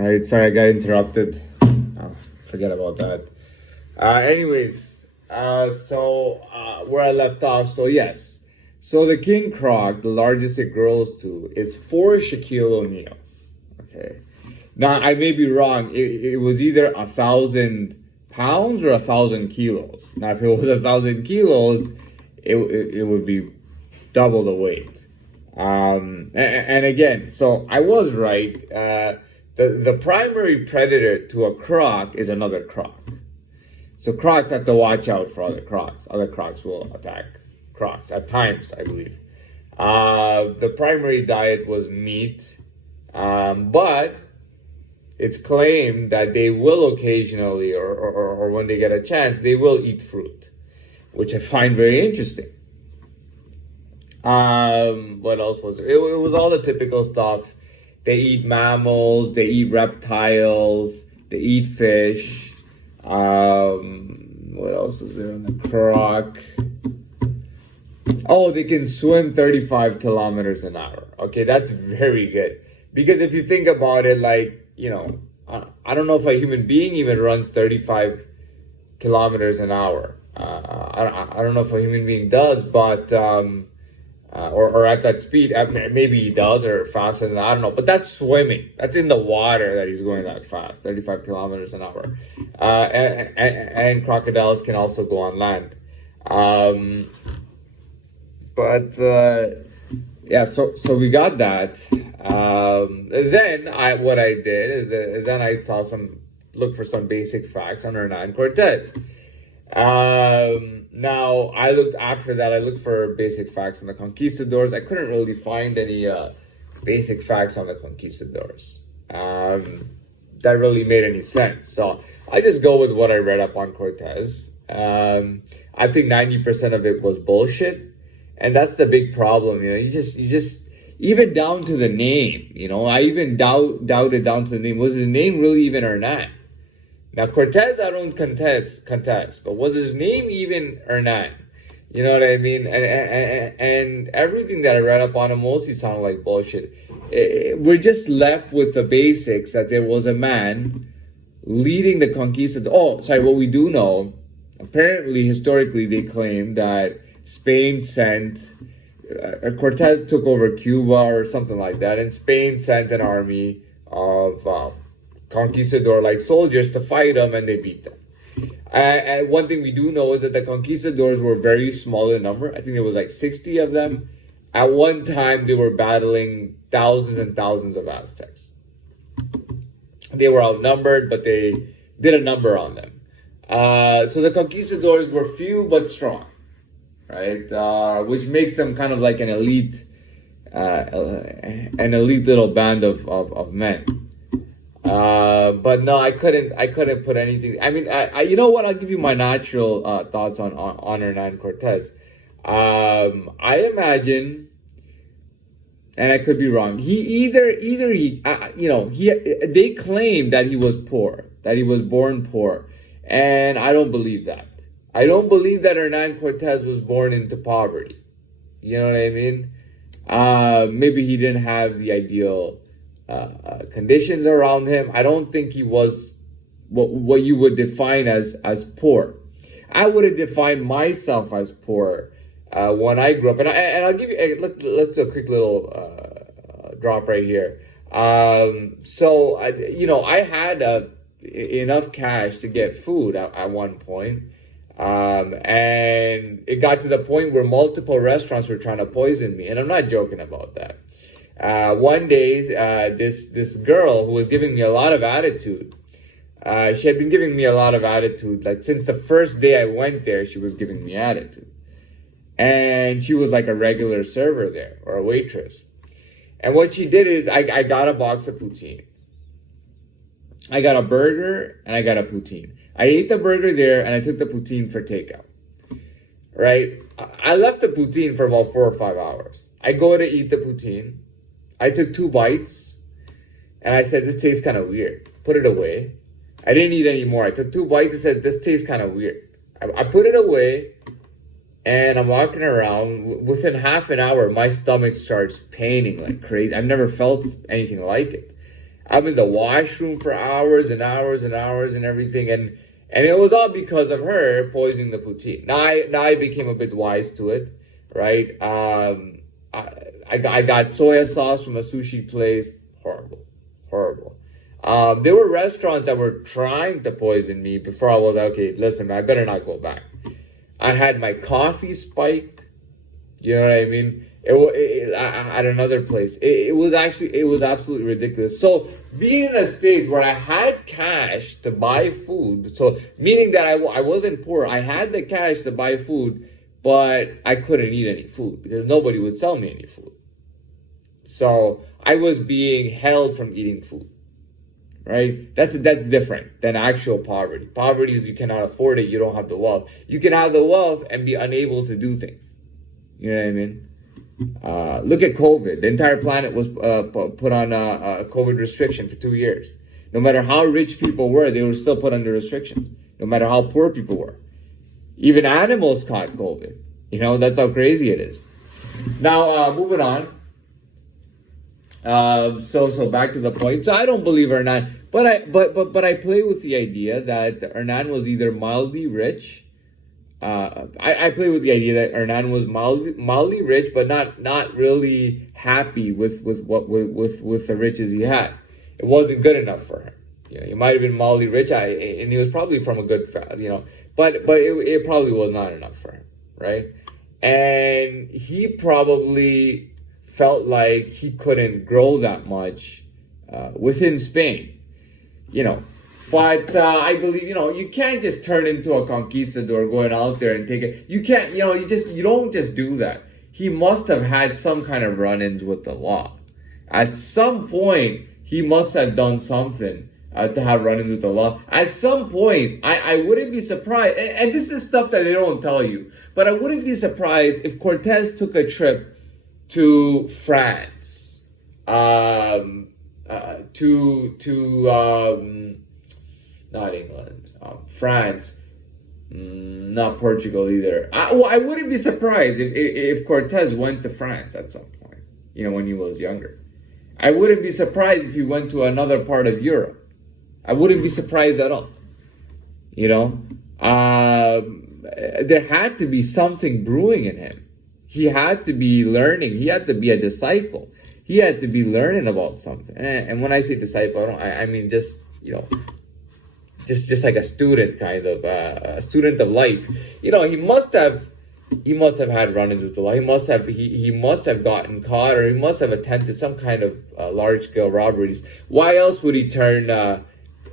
All right, sorry I got interrupted. Forget about that. Where I left off, so yes. So the king croc, the largest it grows to, is 4 Shaquille O'Neals. Okay. Now, I may be wrong. It was either 1,000 pounds or 1,000 kilos. Now, if it was 1,000 kilos, it would be double the weight. And again, so I was right. The primary predator to a croc is another croc. So crocs have to watch out for other crocs. Other crocs will attack crocs at times, I believe. The primary diet was meat, but it's claimed that they will occasionally, or when they get a chance, they will eat fruit, which I find very interesting. What else was it? It was all the typical stuff. They eat mammals, they eat reptiles, they eat fish. What else is there on the croc? Oh, they can swim 35 kilometers an hour. Okay, that's very good. Because if you think about it, like, I don't know if a human being even runs 35 kilometers an hour. I don't know if a human being does, but or at that speed, maybe he does, or faster than that, I don't know. But that's swimming. That's in the water that he's going that fast, 35 kilometers an hour. And crocodiles can also go on land. Yeah, so we got that. Then what I did is then I look for some basic facts on Hernan Cortez. Now I looked for basic facts on the conquistadors. I couldn't really find any basic facts on the conquistadors that really made any sense. So I just go with what I read up on Cortez. I think 90% of it was bullshit. And that's the big problem, you just even down to the name, I even doubted down to the name. Was his name really even Hernan? Now, Cortez, I don't contest, but was his name even Hernan? You know what I mean? And everything that I read up on him mostly sounded like bullshit. We're just left with the basics that there was a man leading the conquistadors. Oh, sorry, what we do know, apparently, historically, they claim that Spain sent, Cortez took over Cuba or something like that, and Spain sent an army of conquistador-like soldiers to fight them, and they beat them. And one thing we do know is that the conquistadors were very small in number. I think there was like 60 of them. At one time, they were battling thousands and thousands of Aztecs. They were outnumbered, but they did a number on them. So the conquistadors were few but strong, right? Which makes them kind of like an elite little band of men. But no, I couldn't put anything. I mean, you know what? I'll give you my natural thoughts on Hernan Cortez. I imagine, and I could be wrong. They claim that he was poor, that he was born poor, and I don't believe that. I don't believe that Hernan Cortez was born into poverty. You know what I mean? Maybe he didn't have the ideal conditions around him. I don't think he was what you would define as poor. I would have defined myself as poor when I grew up. And I'll give you, let's do a quick little drop right here. I had enough cash to get food at one point. And it got to the point where multiple restaurants were trying to poison me. And I'm not joking about that. One day, this girl who was giving me a lot of attitude, she had been giving me a lot of attitude. Like since the first day I went there, she was giving me attitude. And she was like a regular server there, or a waitress. And what she did is I got a box of poutine. I got a burger and I got a poutine. I ate the burger there and I took the poutine for takeout. Right? I left the poutine for about 4 or 5 hours. I go to eat the poutine. I took 2 bites and I said, this tastes kind of weird. Put it away. I didn't eat any more. I took 2 bites and said, this tastes kind of weird. I put it away and I'm walking around. Within half an hour, my stomach starts paining like crazy. I've never felt anything like it. I'm in the washroom for hours and hours and hours and everything, and it was all because of her poisoning the poutine. Now I became a bit wise to it, right? I got soya sauce from a sushi place. Horrible, horrible. There were restaurants that were trying to poison me before I was like, okay, listen, I better not go back. I had my coffee spiked. You know what I mean? At another place. It was absolutely ridiculous. So being in a state where I had cash to buy food, so meaning that I wasn't poor, I had the cash to buy food, but I couldn't eat any food because nobody would sell me any food. So I was being held from eating food. Right? That's different than actual poverty. Poverty is you cannot afford it, you don't have the wealth. You can have the wealth and be unable to do things. You know what I mean? Look at COVID. The entire planet was put on a COVID restriction for 2 years. No matter how rich people were, they were still put under restrictions. No matter how poor people were. Even animals caught COVID. You know, that's how crazy it is. Now, moving on. So back to the point. So I don't believe Hernan, but I play with the idea that Hernan was either mildly rich. I play with the idea that Hernan was mildly rich, but not really happy with the riches he had. It wasn't good enough for him. You know, he might have been mildly rich, and he was probably from a good, but it probably was not enough for him, right? And he probably felt like he couldn't grow that much within Spain, you know. But I believe, you can't just turn into a conquistador going out there and take it. You can't, you don't just do that. He must have had some kind of run-ins with the law. At some point, he must have done something to have run-ins with the law. At some point, I wouldn't be surprised, and this is stuff that they don't tell you, but I wouldn't be surprised if Cortez took a trip to France, not England, France, not Portugal either. I wouldn't be surprised if Cortez went to France at some point, when he was younger. I wouldn't be surprised if he went to another part of Europe. I wouldn't be surprised at all. There had to be something brewing in him. He had to be learning. He had to be a disciple. He had to be learning about something. And when I say disciple, I mean just like a student, kind of a student of life. He must have had run-ins with the law. He must have gotten caught, or he must have attempted some kind of large-scale robberies. Why else would he turn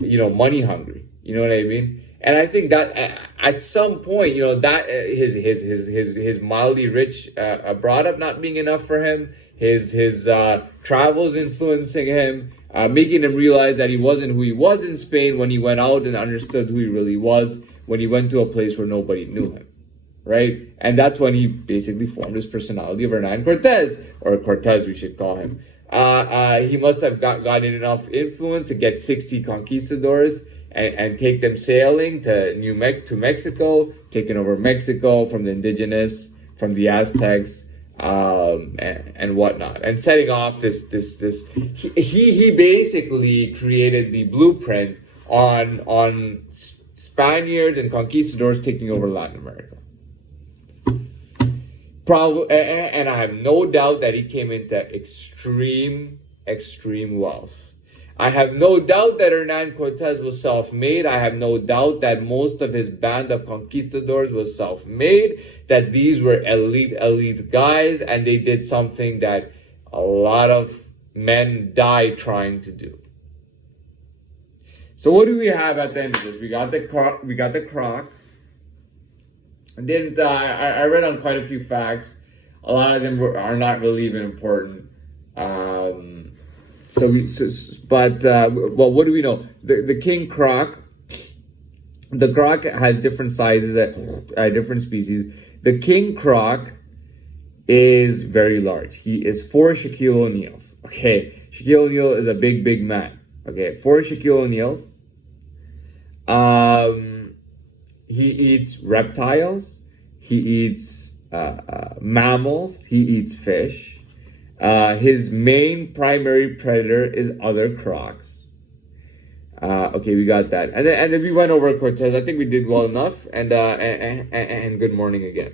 money hungry? You know what I mean? And I think that at some point, that his mildly rich brought up not being enough for him, his travels influencing him, making him realize that he wasn't who he was in Spain when he went out and understood who he really was, when he went to a place where nobody knew him, right? And that's when he basically formed his personality of Hernan Cortez, or Cortez we should call him. He must have gotten enough influence to get 60 conquistadors and take them sailing to Mexico, taking over Mexico from the indigenous, from the Aztecs, and whatnot, and setting off this. He basically created the blueprint on Spaniards and conquistadors taking over Latin America. Probably, and I have no doubt that he came into extreme wealth. I have no doubt that Hernan Cortez was self-made. I have no doubt that most of his band of conquistadors was self-made, that these were elite guys, and they did something that a lot of men died trying to do. So what do we have at the end of this? We got the croc. And then I read on quite a few facts. A lot of them are not really even important. Well, what do we know? The king croc. The croc has different sizes at different species. The king croc is very large. He is 4 Shaquille O'Neals. Okay, Shaquille O'Neal is a big man. Okay, 4 Shaquille O'Neals. He eats reptiles. He eats mammals. He eats fish. His main primary predator is other crocs. Okay, we got that, and then we went over Cortez. I think we did well enough, and good morning again.